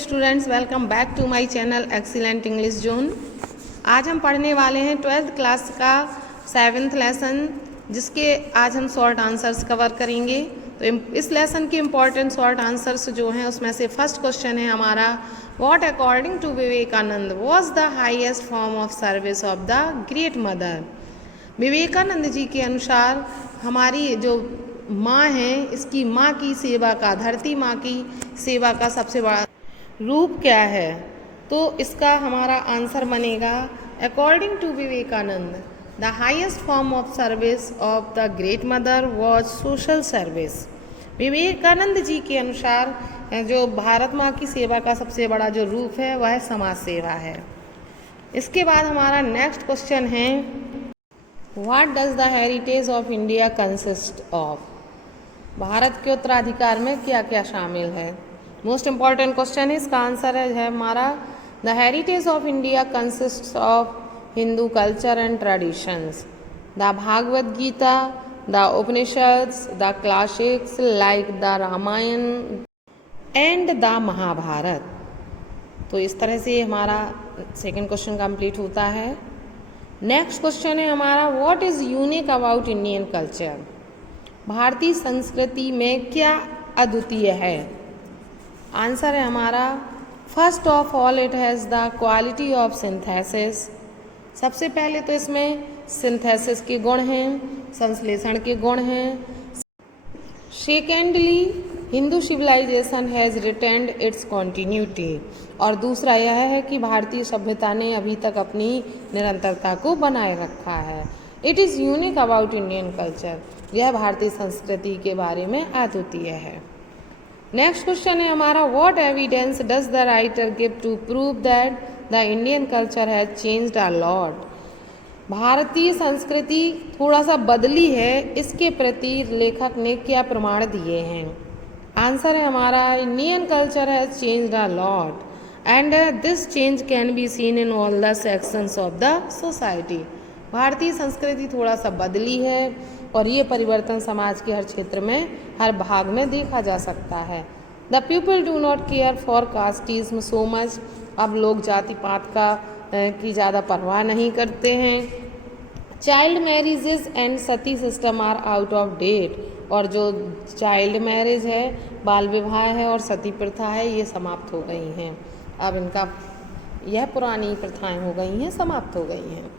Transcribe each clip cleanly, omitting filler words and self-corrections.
Students, welcome back to my channel excellent English zone. आज हम पढ़ने वाले हैं 12th क्लास का 7th लेसन, जिसके आज हम शॉर्ट आंसर्स कवर करेंगे। तो इस लेसन के इम्पॉर्टेंट शॉर्ट आंसर्स जो हैं उसमें से फर्स्ट क्वेश्चन है हमारा, what according to Vivekananda was the highest form of service of the great mother. Vivekananda ji के अनुसार हमारी जो माँ है, इसकी माँ की सेवा का, धरती माँ की सेवा का सबसे बड़ा रूप क्या है। तो इसका हमारा आंसर बनेगा, according to Vivekananda the highest form of service of the great mother was social service. Vivekananda ji के अनुसार जो भारत माँ की सेवा का सबसे बड़ा जो रूप है वह समाज सेवा है। इसके बाद हमारा नेक्स्ट क्वेश्चन है, what does the heritage of India consist of. Bharat के उत्तराधिकार में क्या क्या शामिल है। मोस्ट इम्पॉर्टेंट क्वेश्चन है, इसका आंसर है हमारा, the heritage of India consist of Hindu culture and traditions, the Bhagavad Gita, the Upanishads, the classics like the Ramayana and the Mahabharata. तो इस तरह से हमारा सेकेंड क्वेश्चन कंप्लीट होता है। नेक्स्ट क्वेश्चन है हमारा, what is unique about Indian culture. भारतीय संस्कृति में क्या अद्वितीय है। आंसर है हमारा, first of all it has the quality of synthesis. सबसे पहले तो इसमें सिंथेसिस के गुण हैं, संश्लेषण के गुण हैं। Secondly, Hindu civilization has retained its continuity. और दूसरा यह है कि भारतीय सभ्यता ने अभी तक अपनी निरंतरता को बनाए रखा है। It is unique about Indian culture, यह भारतीय संस्कृति के बारे में अद्वितीय है। नेक्स्ट क्वेश्चन है हमारा, what evidence does the writer give to prove that the Indian culture has changed a lot. भारतीय संस्कृति थोड़ा सा बदली है, इसके प्रति लेखक ने क्या प्रमाण दिए हैं। आंसर है हमारा, Indian culture has changed a lot and this change can be seen in all the sections of the society. भारतीय संस्कृति थोड़ा सा बदली है और ये परिवर्तन समाज के हर क्षेत्र में, हर भाग में देखा जा सकता है। The people do not care for casteism so much. अब लोग जाति पात की ज़्यादा परवाह नहीं करते हैं। Child marriages and sati system are out of date. और जो चाइल्ड मैरिज है, बाल विवाह है और सती प्रथा है, ये समाप्त हो गई हैं। अब इनका यह पुरानी प्रथाएं हो गई हैं, समाप्त हो गई हैं।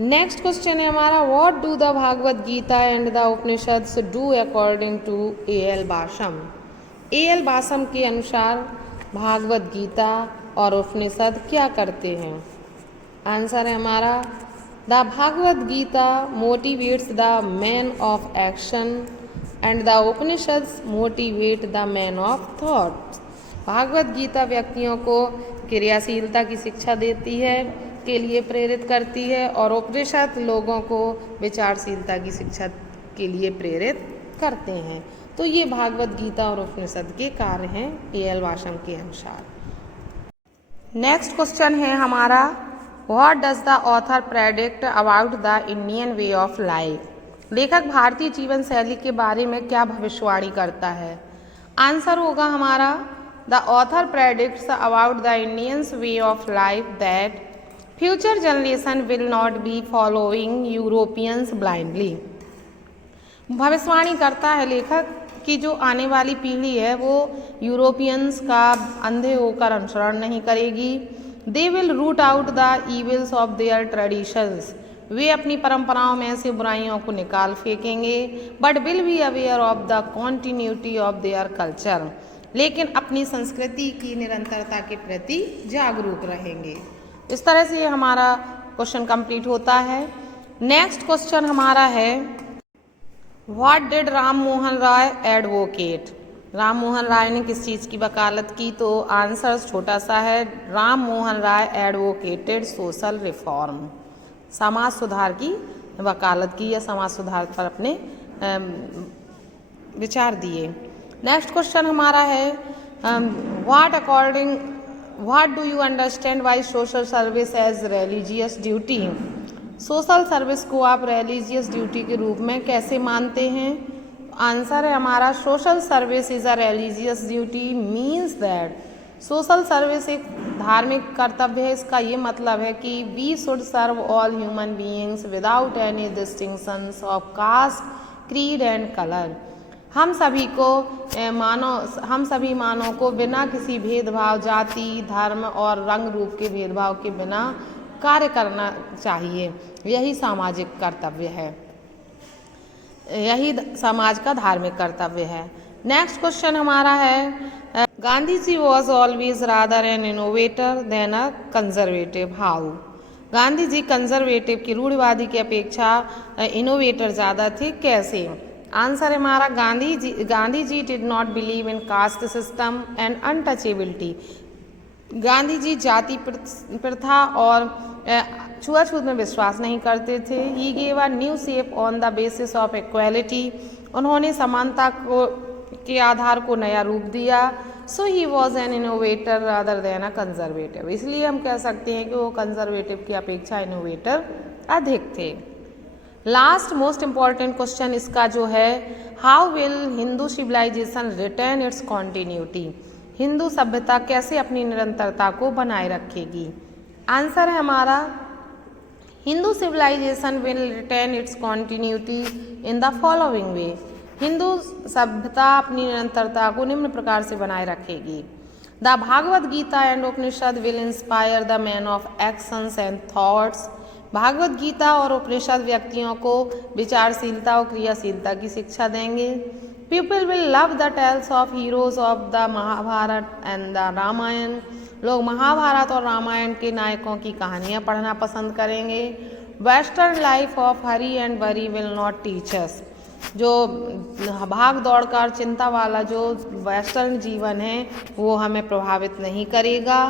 नेक्स्ट क्वेश्चन है हमारा, what do the Bhagavad Gita and the Upanishads do according to A L. Basham. A L. Basham के अनुसार भागवत गीता और उपनिषद क्या करते हैं। आंसर है हमारा, the Bhagavad Gita motivates the man of action and the Upanishads motivate the man of thought. Bhagavad Gita व्यक्तियों को क्रियाशीलता की शिक्षा देती है, के लिए प्रेरित करती है, और उपनिषद लोगों को विचारशीलता की शिक्षा के लिए प्रेरित करते हैं। तो ये भागवत गीता और उपनिषद के कार्य हैं ए.एल. बाशम के अनुसार। नेक्स्ट क्वेश्चन है हमारा, what does the author predict about the Indian way of life. लेखक भारतीय जीवन शैली के बारे में क्या भविष्यवाणी करता है। आंसर होगा हमारा, the author predicts about the Indians way of life that future generation will not be following Europeans blindly. भविष्यवाणी करता है लेखक कि जो आने वाली पीढ़ी है वो यूरोपियंस का अंधे होकर अनुसरण नहीं करेगी। They will root out the evils of their traditions. वे अपनी परंपराओं में से बुराइयों को निकाल फेंकेंगे। But will be aware of the continuity of their culture. लेकिन अपनी संस्कृति की निरंतरता के प्रति जागरूक रहेंगे। इस तरह से हमारा क्वेश्चन कंप्लीट होता है। नेक्स्ट क्वेश्चन हमारा है, what did Ram Mohan Roy advocate. Ram Mohan Roy ने किस चीज़ की वकालत की। तो आंसर छोटा सा है, राम मोहन राय एडवोकेटेड सोशल रिफॉर्म। समाज सुधार की वकालत की या समाज सुधार पर अपने विचार दिए। नेक्स्ट क्वेश्चन हमारा है, what do you understand by social service as religious duty. Social service को आप रिलीजियस ड्यूटी के रूप में कैसे मानते हैं। आंसर है हमारा, social service is a religious duty means that social service एक धार्मिक कर्तव्य है। इसका ये मतलब है कि we should serve all human beings without any distinctions of caste, creed and colour. हम सभी मानव को बिना किसी भेदभाव, जाति, धर्म और रंग रूप के भेदभाव के बिना कार्य करना चाहिए। यही सामाजिक कर्तव्य है, यही समाज का धार्मिक कर्तव्य है। नेक्स्ट क्वेश्चन हमारा है, Gandhi ji was always rather an innovator than a conservative, how. Gandhi ji conservative की रूढ़िवादी की अपेक्षा इनोवेटर ज़्यादा थे, कैसे। आंसर है हमारा, Gandhi ji did not believe in caste system and untouchability. Gandhi ji जाति प्रथा और छुआछूत में विश्वास नहीं करते थे। He gave a new shape on the basis of equality. उन्होंने समानता के आधार को नया रूप दिया। So he was an innovator rather than a conservative. इसलिए हम कह सकते हैं कि वो कंजर्वेटिव की अपेक्षा इनोवेटर अधिक थे। लास्ट मोस्ट इम्पॉर्टेंट क्वेश्चन इसका जो है, how will Hindu civilization retain its continuity. Hindu सभ्यता कैसे अपनी निरंतरता को बनाए रखेगी। आंसर है हमारा, Hindu civilization will retain its continuity in the following way. Hindu सभ्यता अपनी निरंतरता को निम्न प्रकार से बनाए रखेगी। The Bhagavad Gita and Upanishad will inspire the man of actions and thoughts. Bhagavad Gita और उपनिषद व्यक्तियों को विचारशीलता और क्रियाशीलता की शिक्षा देंगे। People will love the tales of heroes of the Mahabharata and the Ramayana. लोग महाभारत और रामायण के नायकों की कहानियाँ पढ़ना पसंद करेंगे। Western life of Hari and बरी विल नॉट टीच अस। जो भाग दौड़ कर चिंता वाला जो वेस्टर्न जीवन है वो हमें प्रभावित नहीं करेगा।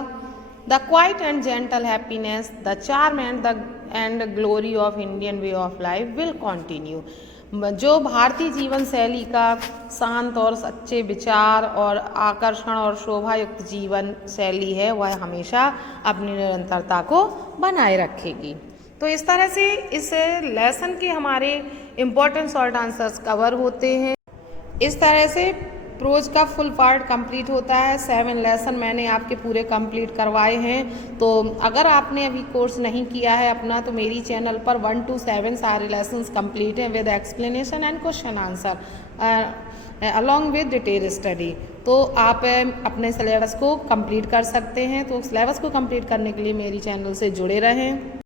The quiet and gentle happiness, the charm and glory of Indian way of life will continue. जो भारतीय जीवन शैली का शांत और सच्चे विचार और आकर्षण और शोभायुक्त जीवन शैली है वह हमेशा अपनी निरंतरता को बनाए रखेगी। तो इस तरह से इस लेसन के हमारे इम्पोर्टेंट शॉर्ट आंसर्स कवर होते हैं। इस तरह से प्रोज का फुल पार्ट कंप्लीट होता है। 7 लेसन मैंने आपके पूरे कंप्लीट करवाए हैं। तो अगर आपने अभी कोर्स नहीं किया है अपना तो मेरी चैनल पर 1 to 7 सारे लेसन्स कंप्लीट हैं with explanation and question answer along with detail study. तो आप अपने सिलेबस को कंप्लीट कर सकते हैं। तो सिलेबस को कंप्लीट करने के लिए मेरी चैनल से जुड़े रहें।